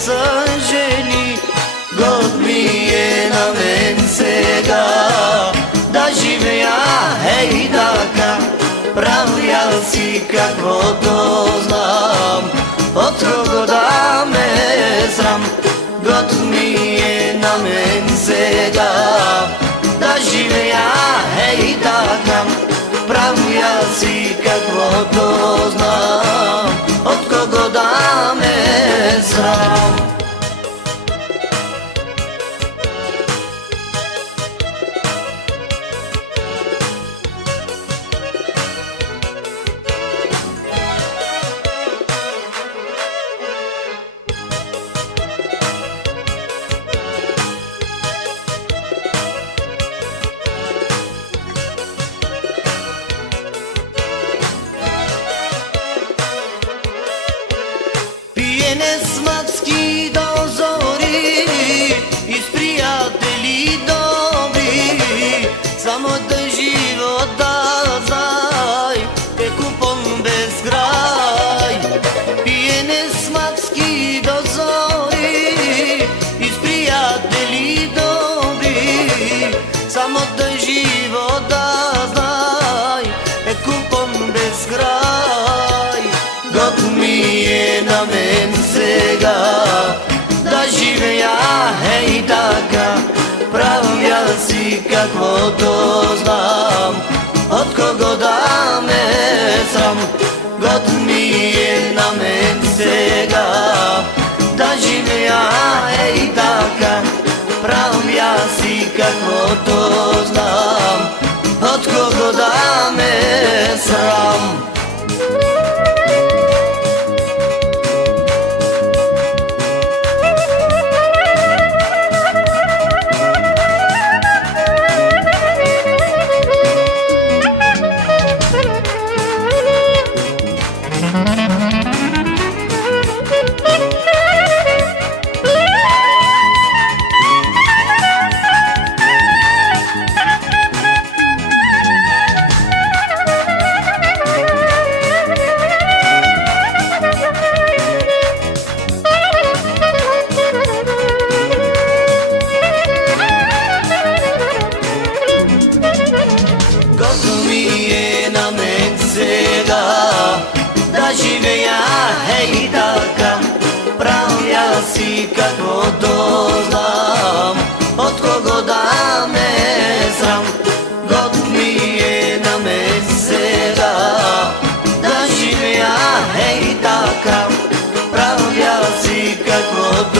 съжели. Год ми е на мен сега да живея хей така. Правя си каквото знам, от кого да ме срам. Год ми е на мен сега да живея хей така. Правя си каквото знам, от кого да ме срам. Пиене с мацки до зори и с приятели добри, само да живота знай е купон без край. Пиене с мацки до зори и с приятели добри, само да живота знай е купон без край. Год ми е на мен сега да живея хей така. Правя си каквото знам, от кого да ме срам. Год ми е на мен сега да живея хей така. Правя си каквото знам, от кого да ме срам. Сега да живея хей така. Правя си каквото знам, от кого да ме срам. Год ми е на мен сега да живея хей така. Правя си каквото